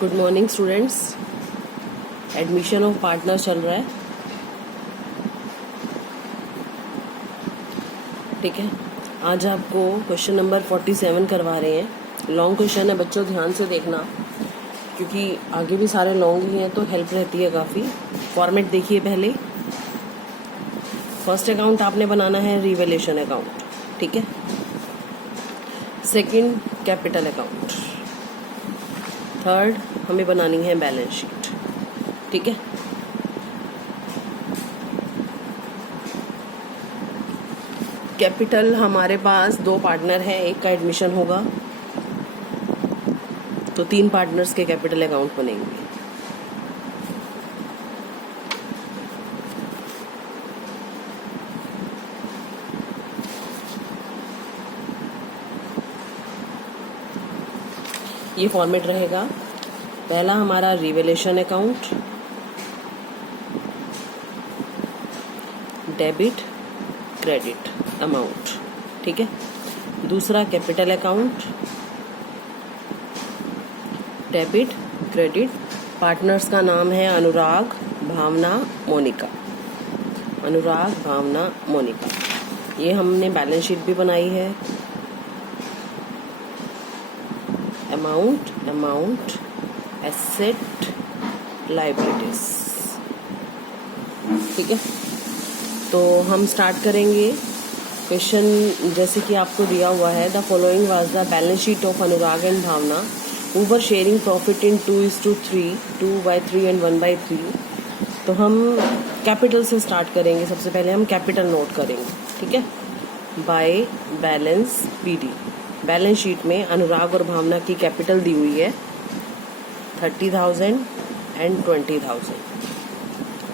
Good morning students. Admission of partner चल रहा है, ठीक है। आज आपको क्वेश्चन नंबर 47 करवा रहे हैं। लॉन्ग क्वेश्चन है बच्चों, ध्यान से देखना क्योंकि आगे भी सारे लॉन्ग ही हैं तो हेल्प रहती है काफ़ी। फॉर्मेट देखिए पहले। फर्स्ट अकाउंट आपने बनाना है रिवेलेशन अकाउंट, ठीक है। सेकंड कैपिटल अकाउंट, थर्ड हमें बनानी है बैलेंस शीट, ठीक है। कैपिटल हमारे पास 2 पार्टनर हैं, एक का एडमिशन होगा तो 3 पार्टनर्स के कैपिटल अकाउंट बनेंगे। ये फॉर्मेट रहेगा। पहला हमारा revelation account, debit credit amount, ठीक है। दूसरा capital account, debit credit. Partners का नाम है अनुराग, भावना, मोनिका। अनुराग, भावना, मोनिका। ये हमने बैलेंस शीट भी बनाई है। अमाउंट, एसेट, लायबिलिटीज, ठीक है। तो हम स्टार्ट करेंगे क्वेश्चन जैसे कि आपको दिया हुआ है। The following was the balance sheet of Anurag and Bhavna who were sharing profit in 2:3, 2/3 and 1/3। तो हम कैपिटल से स्टार्ट करेंगे। सबसे पहले हम कैपिटल नोट करेंगे, ठीक है। By balance PD. Balance sheet में अनुराग और भावना की कैपिटल दी हुई है 30,000 एंड 20,000,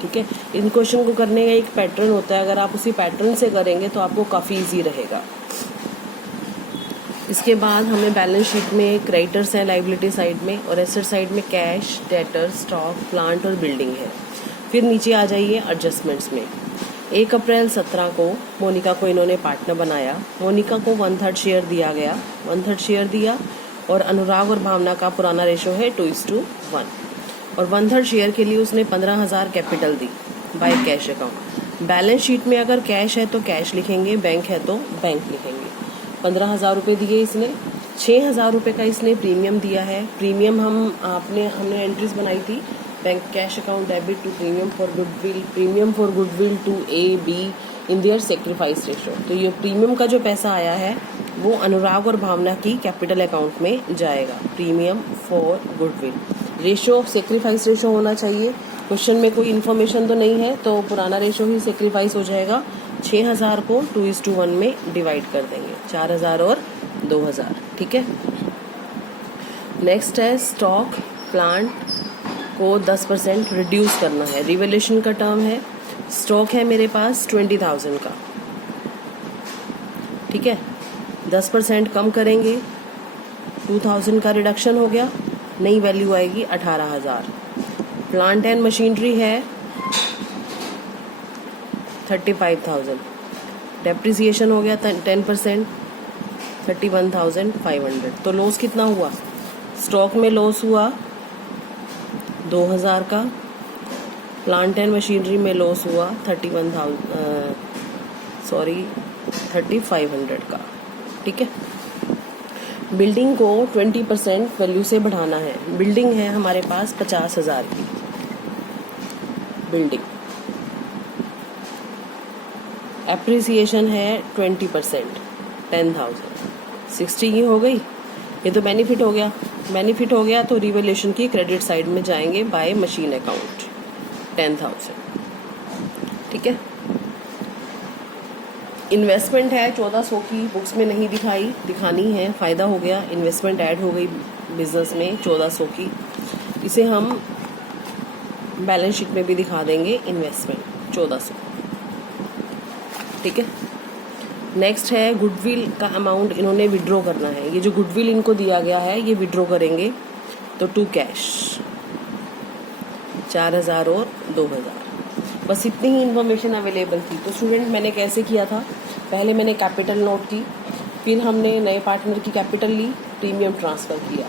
ठीक है। इन क्वेश्चन को करने का एक पैटर्न होता है, अगर आप उसी पैटर्न से करेंगे तो आपको काफ़ी इजी रहेगा। इसके बाद हमें बैलेंस शीट में क्रेडिटर्स हैं लाइबिलिटी साइड में, और एसेट साइड में कैश, डेटर, स्टॉक, प्लांट और बिल्डिंग है। फिर नीचे आ जाइए एडजस्टमेंट्स में। 1 अप्रैल 17 को मोनिका को इन्होंने पार्टनर बनाया। मोनिका को 1/3 शेयर दिया गया, 1/3 शेयर दिया, और अनुराग और भावना का पुराना रेशो है 2:1, और 1/3 शेयर के लिए उसने 15,000 capital the by cash account. Balance sheet में अगर कैश है तो कैश लिखेंगे, बैंक है तो बैंक लिखेंगे। 15,000 रुपये दिए इसने, 6,000 रुपये का इसने प्रीमियम दिया है। प्रीमियम हमने एंट्रीज बनाई थी। Bank cash account debit to premium for goodwill to AB in their sacrifice ratio. तो ये प्रीमियम का जो पैसा आया है वो अनुराग और भावना की कैपिटल अकाउंट में जाएगा। Premium for goodwill, ratio of sacrifice ratio होना चाहिए। क्वेश्चन में कोई इन्फॉर्मेशन तो नहीं है तो पुराना रेशो ही सेक्रीफाइस हो जाएगा। 6,000 को 2:1 में डिवाइड कर देंगे, 4,000 और 2,000, ठीक है। नेक्स्ट है स्टॉक, प्लांट को 10% रिड्यूस करना है। रिवेलेशन का टर्म है। स्टॉक है मेरे पास 20,000 का, ठीक है। 10% कम करेंगे, 2,000 का रिडक्शन हो गया, नई वैल्यू आएगी 18,000। प्लांट एंड मशीनरी है 35,000। डेप्रिसिएशन हो गया 10%, 31,500। तो लॉस कितना हुआ? स्टॉक में लॉस हुआ 2,000 का, प्लांट एंड मशीनरी में लॉस हुआ 3,500 का, ठीक है। बिल्डिंग को 20% वैल्यू से बढ़ाना है। बिल्डिंग है हमारे पास 50,000 की बिल्डिंग। एप्रिसिएशन है 20%, 10,000, 60 की हो गई। ये तो बेनिफिट हो गया। बेनिफिट हो गया तो रिवेलेशन की क्रेडिट साइड में जाएंगे बाय मशीन अकाउंट 10,000, ठीक है। इन्वेस्टमेंट है 1400 की, बुक्स में नहीं दिखानी है, फ़ायदा हो गया। इन्वेस्टमेंट ऐड हो गई बिजनेस में 1400 की। इसे हम बैलेंस शीट में भी दिखा देंगे, इन्वेस्टमेंट 1400, ठीक है। नेक्स्ट है गुडविल का अमाउंट इन्होंने विड्रॉ करना है। ये जो गुडविल इनको दिया गया है ये विड्रॉ करेंगे तो टू कैश 4,000 और 2,000। बस इतनी ही इन्फॉर्मेशन अवेलेबल थी। तो स्टूडेंट मैंने कैसे किया था, पहले मैंने कैपिटल नोट की, फिर हमने नए पार्टनर की कैपिटल ली, प्रीमियम ट्रांसफ़र किया,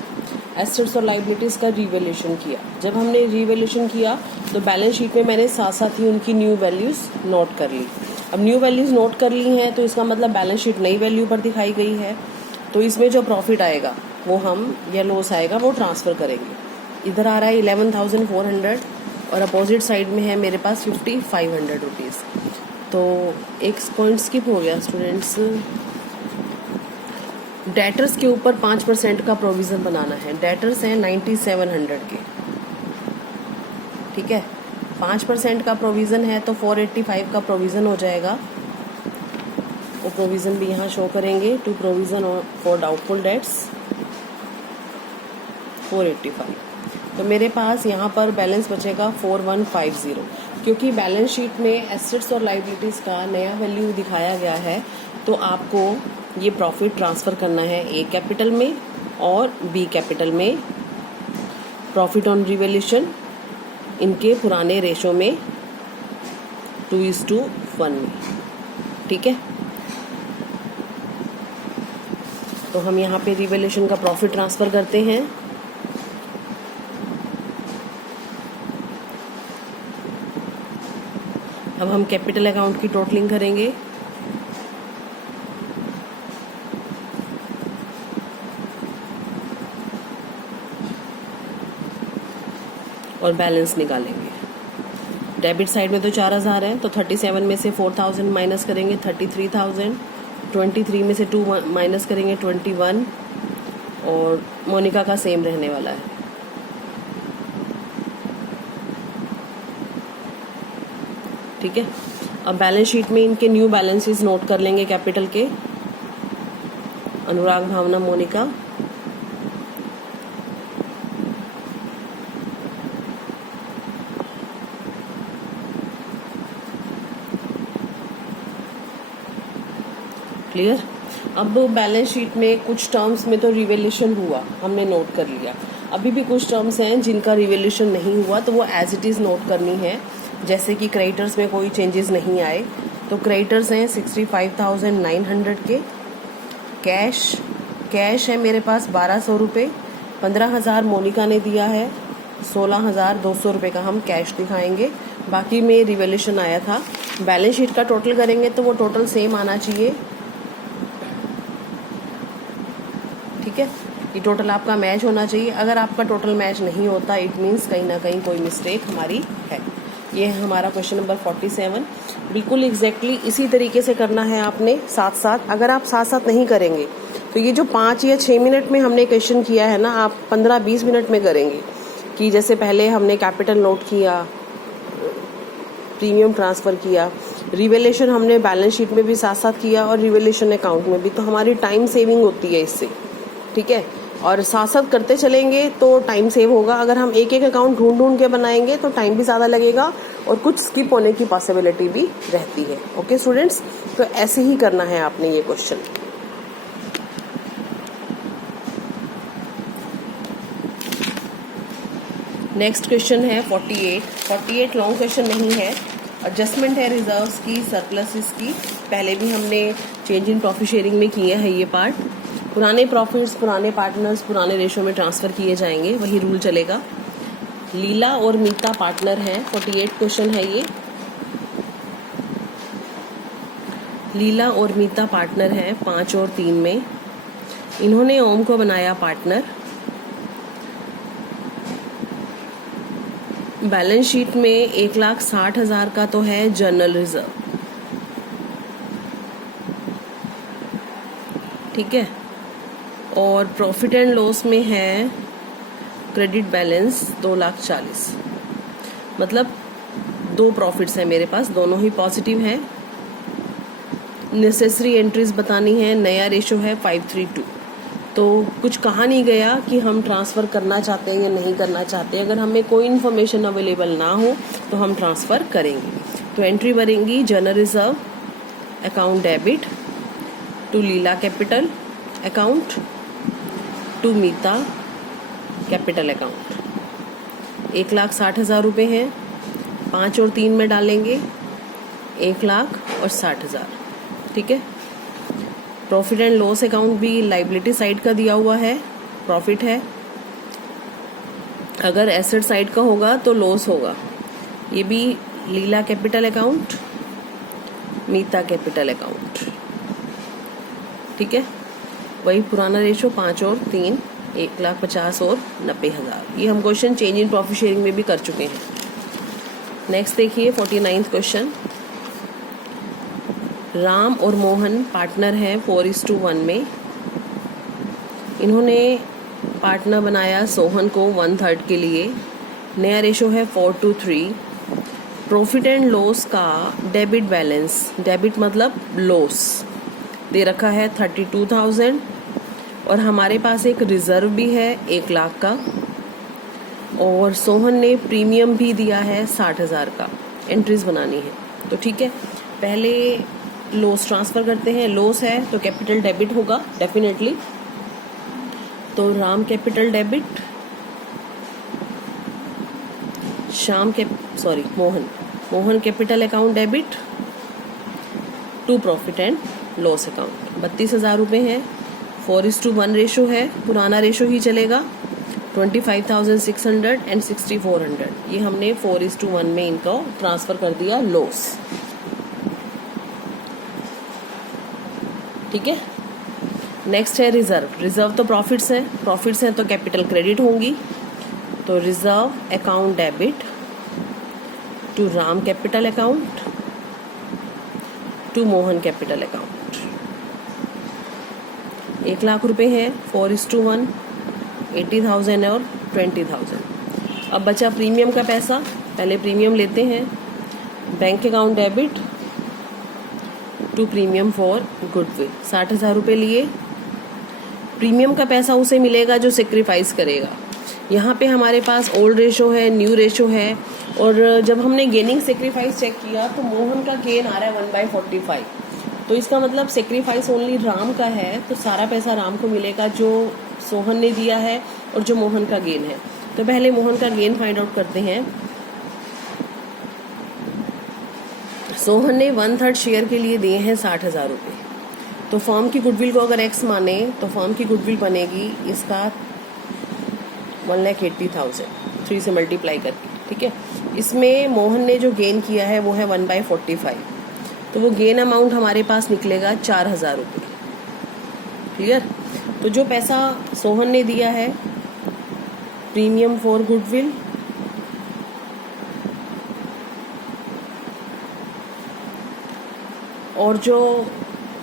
एसेट्स और लाइबिलिटीज़ का रिवैल्यूएशन किया। जब हमने रिवैल्यूएशन किया तो बैलेंस शीट में मैंने साथ साथ ही उनकी न्यू वैल्यूज़ नोट कर ली। अब न्यू वैल्यूज़ नोट कर ली हैं तो इसका मतलब बैलेंस शीट नई वैल्यू पर दिखाई गई है। तो इसमें जो प्रॉफिट आएगा वो हम या लॉस आएगा वो ट्रांसफ़र करेंगे। इधर आ रहा है 11,400 और अपोजिट साइड में है मेरे पास 5,500 रुपीज़। तो एक पॉइंट स्किप हो गया स्टूडेंट्स। डेटर्स के ऊपर 5% का प्रोविज़न बनाना है। डेटर्स हैं 9,700 के, ठीक है। 5% का प्रोविज़न है तो 485 का प्रोविज़न हो जाएगा। वो प्रोविज़न भी यहाँ शो करेंगे। To provision for doubtful debts 485। तो मेरे पास यहाँ पर बैलेंस बचेगा 4150। क्योंकि बैलेंस शीट में एसेट्स और लाइबिलिटीज़ का नया वैल्यू दिखाया गया है तो आपको ये प्रॉफिट ट्रांसफ़र करना है ए कैपिटल में और बी कैपिटल में। प्रॉफिट ऑन रिवैल्यूएशन इनके पुराने रेशो में 2:1 में, ठीक है। तो हम यहाँ पे रिवैल्यूएशन का प्रॉफिट ट्रांसफ़र करते हैं। अब हम कैपिटल अकाउंट की टोटलिंग करेंगे। और बैलेंस निकालेंगे। डेबिट साइड में तो 4,000 है तो 37 में से 4,000 माइनस करेंगे 33,000। 23 में से 2 माइनस करेंगे 21। और मोनिका का सेम रहने वाला है। ठीक है। अब बैलेंस शीट में इनके न्यू बैलेंसेस नोट कर लेंगे कैपिटल के। अनुराग, भावना, मोनिका। क्लियर। अब बैलेंस शीट में कुछ टर्म्स में तो रिवैल्यूएशन हुआ, हमने नोट कर लिया। अभी भी कुछ टर्म्स हैं जिनका रिवैल्यूएशन नहीं हुआ तो वो एज इट इज़ नोट करनी है। जैसे कि क्रेडिटर्स में कोई चेंजेस नहीं आए तो क्रेडिटर्स हैं 65,900 के। कैश है मेरे पास 1,200 रुपये। 15,000 मोनिका ने दिया है। 16,200 रुपये का हम कैश दिखाएंगे। बाकी में रिवैल्यूएशन आया था। बैलेंस शीट का टोटल करेंगे तो वो टोटल सेम आना चाहिए, ठीक है। ये टोटल आपका मैच होना चाहिए। अगर आपका टोटल मैच नहीं होता इट मीन्स कहीं ना कहीं कोई मिस्टेक हमारी है। ये है हमारा क्वेश्चन नंबर 47। बिल्कुल एग्जैक्टली इसी तरीके से करना है आपने साथ साथ। अगर आप साथ साथ नहीं करेंगे तो ये जो 5 या 6 मिनट में हमने क्वेश्चन किया है ना, आप 15-20 मिनट में करेंगे। कि जैसे पहले हमने कैपिटल नोट किया, प्रीमियम ट्रांसफ़र किया, रिवैल्यूएशन हमने बैलेंस शीट में भी साथ साथ किया और रिवैल्यूएशन अकाउंट में भी। तो हमारी टाइम सेविंग होती है इससे, ठीक है। और साथ साथ करते चलेंगे तो टाइम सेव होगा। अगर हम एक एक अकाउंट ढूंढ के बनाएंगे तो टाइम भी ज़्यादा लगेगा और कुछ स्किप होने की पॉसिबिलिटी भी रहती है। ओके स्टूडेंट्स, तो ऐसे ही करना है आपने ये क्वेश्चन। नेक्स्ट क्वेश्चन है 48 लॉन्ग क्वेश्चन नहीं है। एडजस्टमेंट है रिजर्व्स की, सरप्लसेस की। पहले भी हमने चेंज इन प्रॉफिट शेयरिंग में किया है ये पार्ट। पुराने प्रॉफिट्स पुराने पार्टनर्स पुराने रेशो में ट्रांसफ़र किए जाएंगे, वही रूल चलेगा। लीला और मीता पार्टनर हैं। 48 क्वेश्चन है ये। लीला और मीता पार्टनर हैं 5 और 3 में। इन्होंने ओम को बनाया पार्टनर। बैलेंस शीट में 1,60,000 का तो है जनरल रिजर्व, ठीक है। और प्रॉफिट एंड लॉस में है क्रेडिट बैलेंस 2,40,000। मतलब 2 प्रॉफिट्स हैं मेरे पास, दोनों ही पॉजिटिव हैं। नेसेसरी एंट्रीज बतानी है। नया रेशो है 5:3:2। तो कुछ कहा नहीं गया कि हम ट्रांसफ़र करना चाहते हैं या नहीं करना चाहते। अगर हमें कोई इन्फॉर्मेशन अवेलेबल ना हो तो हम ट्रांसफ़र करेंगे। तो एंट्री बनेगी general reserve account debit to Leela capital account to Meeta capital account. 1,60,000 रुपये हैं। 5 और 3 में डालेंगे 1,60,000, ठीक है। प्रॉफिट एंड लॉस अकाउंट भी लाइबिलिटी साइड का दिया हुआ है, प्रॉफिट है। अगर एसेट साइड का होगा तो लॉस होगा। ये भी लीला कैपिटल अकाउंट, मीता कैपिटल अकाउंट, ठीक है। वही पुराना रेशो 5 और 3, 1,50,000 और 90,000। ये हम question change in profit sharing में भी कर चुके हैं। नेक्स्ट देखिए 49th क्वेश्चन। राम और मोहन पार्टनर हैं 4:1 में। इन्होंने पार्टनर बनाया सोहन को 1/3 के लिए। नया रेशो है 4:3। प्रॉफिट एंड लॉस का डेबिट बैलेंस, डेबिट मतलब लॉस, दे रखा है 32,000 और हमारे पास एक रिजर्व भी है 1 लाख का और सोहन ने प्रीमियम भी दिया है 60,000 का। एंट्रीज बनानी है तो ठीक है। पहले लॉस ट्रांसफ़र करते हैं। लॉस है तो कैपिटल डेबिट होगा डेफिनेटली। तो Ram capital debit, Mohan capital account debit to profit and loss account. 32,000 रुपये हैं। 4:1 रेशो है, पुराना रेशो ही चलेगा। 25,600 एंड 6,400 ये हमने 4:1 में इनको ट्रांसफर कर दिया लॉस, ठीक है। नेक्स्ट है रिजर्व। रिजर्व तो प्रॉफिट्स हैं तो कैपिटल क्रेडिट होंगी। तो reserve account debit to Ram capital account to Mohan capital account. 1 lakh रुपए है। 4:1, 80,000 और 20,000। अब बचा प्रीमियम का पैसा। पहले प्रीमियम लेते हैं। Bank account debit to premium for goodwill. 60,000 रुपये लिए। प्रीमियम का पैसा उसे मिलेगा जो सेक्रीफाइस करेगा। यहाँ पे हमारे पास ओल्ड रेशो है, न्यू रेशो है और जब हमने गेनिंग सेक्रीफाइस चेक किया तो मोहन का गेन आ रहा है 1/45। तो इसका मतलब सेक्रीफाइस ओनली राम का है तो सारा पैसा राम को मिलेगा जो सोहन ने दिया है और जो मोहन का गेन है। तो पहले मोहन का गेन फाइंड आउट करते हैं। सोहन ने 1/3 शेयर के लिए दिए हैं 60,000 रुपये। तो फर्म की गुडविल को अगर एक्स माने तो फर्म की गुडविल बनेगी इसका 1,80,000 3 से मल्टीप्लाई करके, ठीक है। इसमें मोहन ने जो गेन किया है वो है 1/45। तो वो गेन अमाउंट हमारे पास निकलेगा 4,000 रुपये, क्लियर। तो जो पैसा सोहन ने दिया है प्रीमियम फॉर गुडविल और जो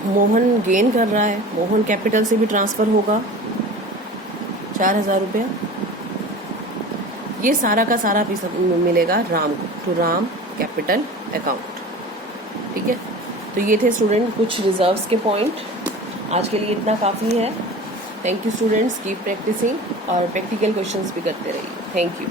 मोहन गेन कर रहा है, मोहन कैपिटल से भी ट्रांसफ़र होगा 4,000 रुपया। ये सारा का सारा पैसा मिलेगा राम को टू राम कैपिटल अकाउंट, ठीक है। तो ये थे स्टूडेंट कुछ रिजर्व्स के पॉइंट। आज के लिए इतना काफ़ी है। Thank you students, keep practising और प्रैक्टिकल क्वेश्चंस भी करते रहिए। Thank you.